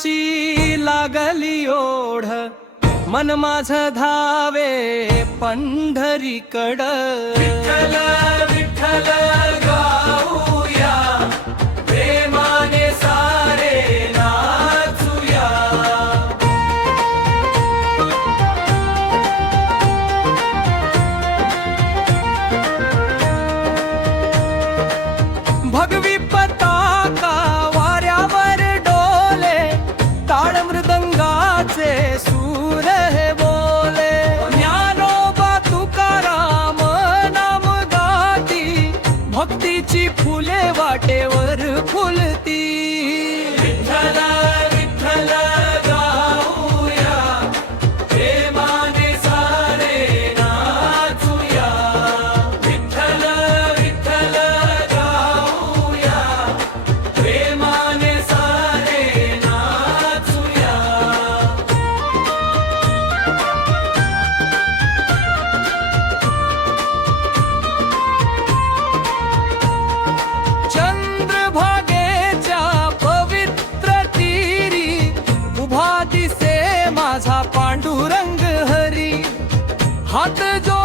नामाची लागली ओढ, मन माझ धावे पंढरीकड. विठ्ठल विठ्ठल गाऊया, प्रेमाने सारे नाचूया. भगवी पताका वाऱ्यावर डोले, ताळ मृदंगाचे सूर हे बोले. ज्ञानोबा तुकाराम नाम गाती, भक्तीची फुले वाटेवर फुलती. विठ्ठल विठ्ठल गाऊया, प्रेमाने सारे नाचूया. विठ्ठल विठ्ठल गाऊया, प्रेमाने सारे नाचूया. चंद्रभागेच्या पवित्र तीरी उभा दिसे माझा पांडुरंग हरी. हात जो